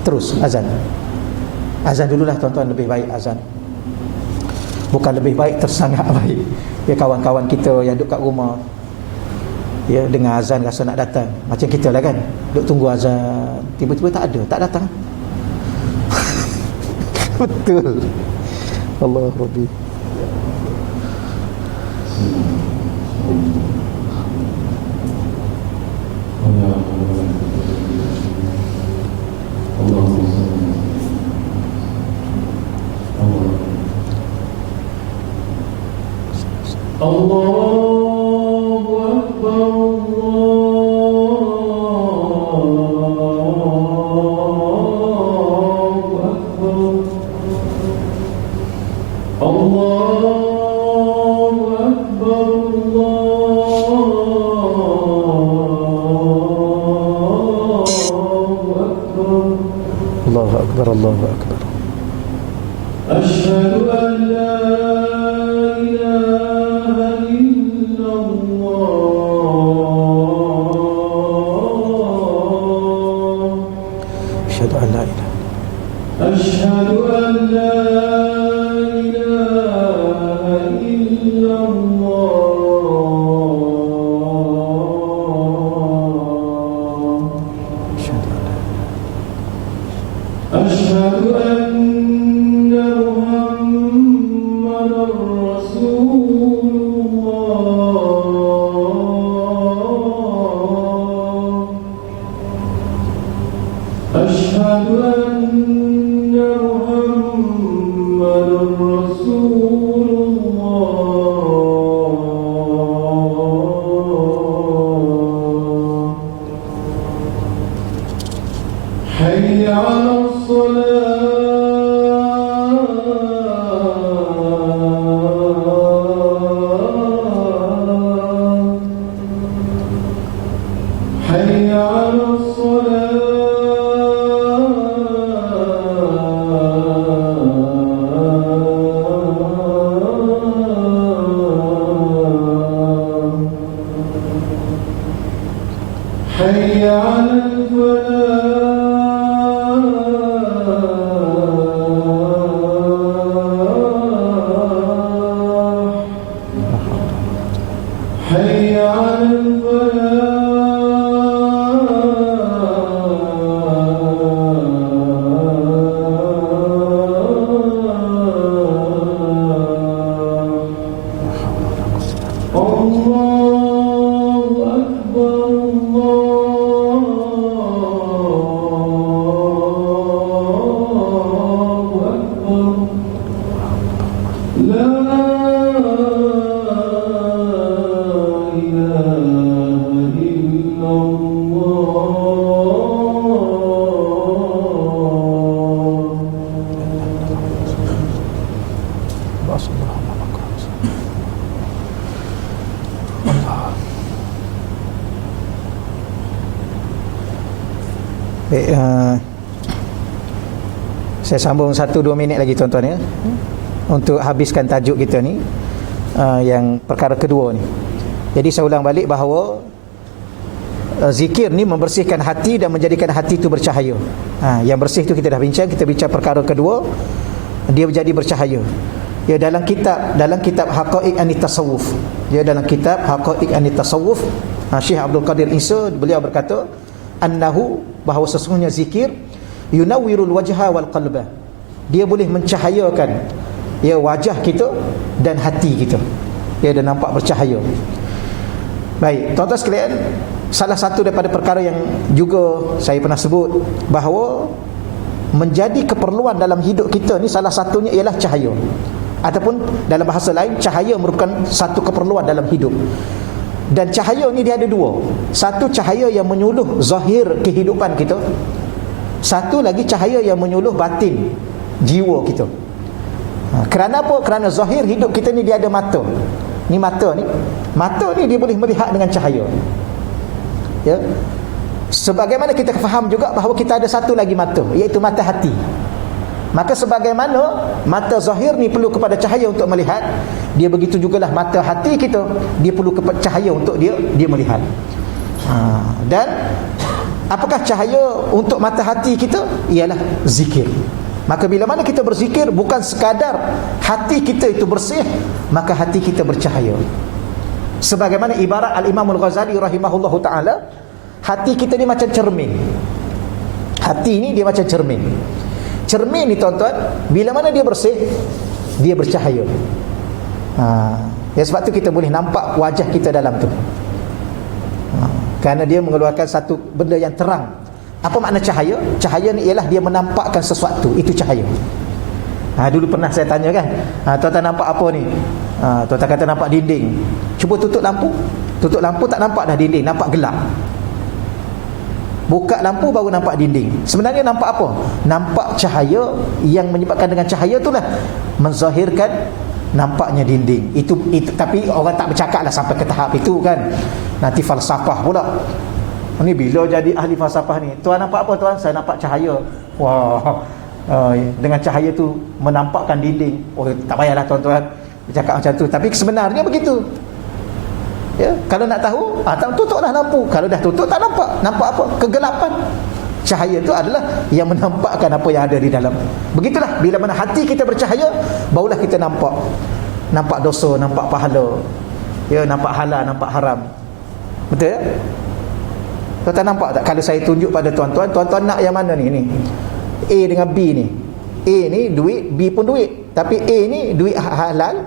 Terus azan. Azan dululah tuan-tuan, lebih baik azan. Bukan lebih baik, tersangat baik. Ya, kawan-kawan kita yang duduk kat rumah, ya, dengar azan rasa nak datang. Macam kita lah kan, duduk tunggu azan, tiba-tiba tak datang. Betul. Allah Rabbi. Allahu Akbar. Allahu Akbar. Asyhadu an la ilaha illallah. Asyhadu an la ilaha. Asyhadu an la ilaha illallah. Asyhadu anna Muhammadar Rasulullah. Asyhadu anna Muhammadar Rasulullah. Hayya 'alal salat. حي على الصلاة حي على الفلاح حي على الفلاح الله أكبر الله أكبر لا إله إلا Baik, saya sambung 1-2 minit lagi tuan-tuan ya, untuk habiskan tajuk kita ni, yang perkara kedua ni. Jadi saya ulang balik bahawa zikir ni membersihkan hati dan menjadikan hati itu bercahaya. Yang bersih tu kita dah bincang, kita bincang perkara kedua, dia menjadi bercahaya. Ya, dalam kitab Haqaiq An-Tasawuf, dia dalam kitab Haqaiq An-Tasawuf, Syekh Abdul Qadir Isa, beliau berkata annahu, bahawa sesungguhnya zikir yunawwirul wajha wal qalba, dia boleh mencahayakan ya wajah kita dan hati kita, dia dah nampak bercahaya. Baik, tuan-tuan sekalian, salah satu daripada perkara yang juga saya pernah sebut bahawa menjadi keperluan dalam hidup kita ni, salah satunya ialah cahaya, ataupun dalam bahasa lain, cahaya merupakan satu keperluan dalam hidup. Dan cahaya ni dia ada dua. Satu, cahaya yang menyuluh zahir kehidupan kita. Satu lagi, cahaya yang menyuluh batin, jiwa kita. Kerana apa? Kerana zahir hidup kita ni dia ada mata. Ni mata ni, mata ni dia boleh melihat dengan cahaya. Ya. Sebagaimana kita faham juga bahawa kita ada satu lagi mata, iaitu mata hati. Maka sebagaimana mata zahir ni perlu kepada cahaya untuk melihat, dia begitu jugalah mata hati kita, dia perlu kepada cahaya untuk dia melihat. Dan apakah cahaya untuk mata hati kita? Ialah zikir. Maka bila mana kita berzikir, bukan sekadar hati kita itu bersih, maka hati kita bercahaya. Sebagaimana ibarat Al-Imam Al-Ghazali rahimahullahu ta'ala, hati kita ni macam cermin. Hati ni dia macam cermin. Cermin ni tuan-tuan, bila mana dia bersih, dia bercahaya. Ya, sebab tu kita boleh nampak wajah kita dalam tu. Kerana dia mengeluarkan satu benda yang terang. Apa makna cahaya? Cahaya ni ialah dia menampakkan sesuatu, itu cahaya. Dulu pernah saya tanya kan, tuan-tuan nampak apa ni? Tuan-tuan kata nampak dinding. Cuba tutup lampu. Tutup lampu tak nampak dah dinding, nampak gelap. Buka lampu baru nampak dinding. Sebenarnya nampak apa? Nampak cahaya, yang menyebabkan dengan cahaya itulah menzahirkan nampaknya dinding. Itu tapi orang tak bercakap lah sampai ke tahap itu kan. Nanti falsafah pula. Ni bila jadi ahli falsafah ni, tuan nampak apa tuan? Saya nampak cahaya. Wah, dengan cahaya tu menampakkan dinding. Oh, tak payahlah tuan-tuan bercakap macam tu. Tapi sebenarnya begitu. Ya, kalau nak tahu, tutuplah lampu. Kalau dah tutup tak nampak. Nampak apa? Kegelapan. Cahaya itu adalah yang menampakkan apa yang ada di dalam. Begitulah, bila mana hati kita bercahaya, barulah kita nampak dosa, nampak pahala. Ya, nampak halal, nampak haram. Betul ya? Tuan-tuan nampak tak? Kalau saya tunjuk pada tuan-tuan, tuan-tuan nak yang mana ni? A dengan B ni. A ni duit, B pun duit. Tapi A ni duit halal,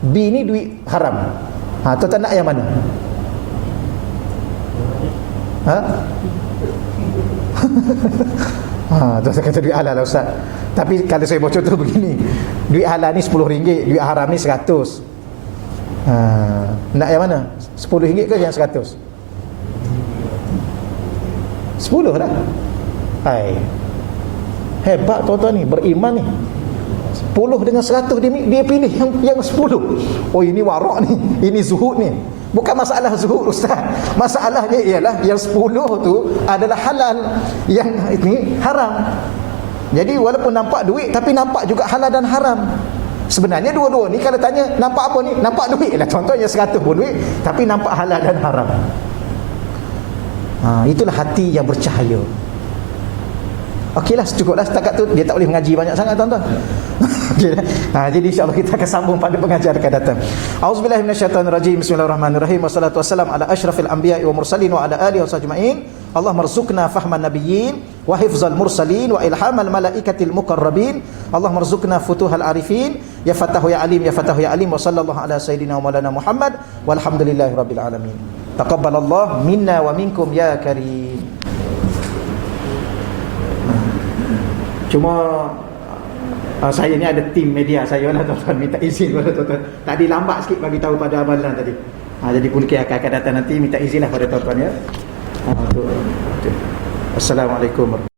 B ni duit haram. Tuan-tuan nak yang mana? Tuan-tuan kata duit halal lah Ustaz. Tapi kalau saya bocor tu begini, duit halal ni RM10, duit haram ni RM100. Nak yang mana? RM10 ke yang RM100? 10 dah. Hai, hebat tuan-tuan ni, beriman ni. 10 dengan 100 dia pilih yang 10. Oh, ini warak ni, ini zuhud ni. Bukan masalah zuhud Ustaz. Masalahnya ialah yang 10 tu adalah halal, yang ini haram. Jadi walaupun nampak duit, tapi nampak juga halal dan haram. Sebenarnya dua-dua ni kalau tanya nampak apa ni? Nampak duit lah tuan-tuan, yang 100 pun duit, tapi nampak halal dan haram. Itulah hati yang bercahaya. Okeylah, cukuplah setakat tu. Dia tak boleh mengaji banyak sangat tuan-tuan. Okay. Jadi insya-Allah kita akan sambung pada pengajian akan datang. Auzubillahi minasyaitonirrajim. Bismillahirrahmanirrahim. Wassalatu wassalamu ala asyrafil anbiya'i wa mursalin wa ala alihi wasajma'in. Allahumma rzuqna fahman nabiyyin wa hifzal mursalin wa ilhamal malaikatil muqarrabin. Allahumma rzuqna futuhal arifin. Ya Fatahu ya Alim, ya Fatahu ya Alim. Wa sallallahu ala sayidina wa maulana Muhammad walhamdulillahi rabbil alamin. Taqabbalallahu minna wa minkum ya karim. Cuma saya ni ada tim media saya lah tuan-tuan, minta izin pada tuan-tuan. Tadi lambat sikit bagi tahu pada amalan tadi. Jadi mungkin akan datang nanti, minta izin lah pada tuan-tuan ya. Assalamualaikum warahmatullahi wabarakatuh.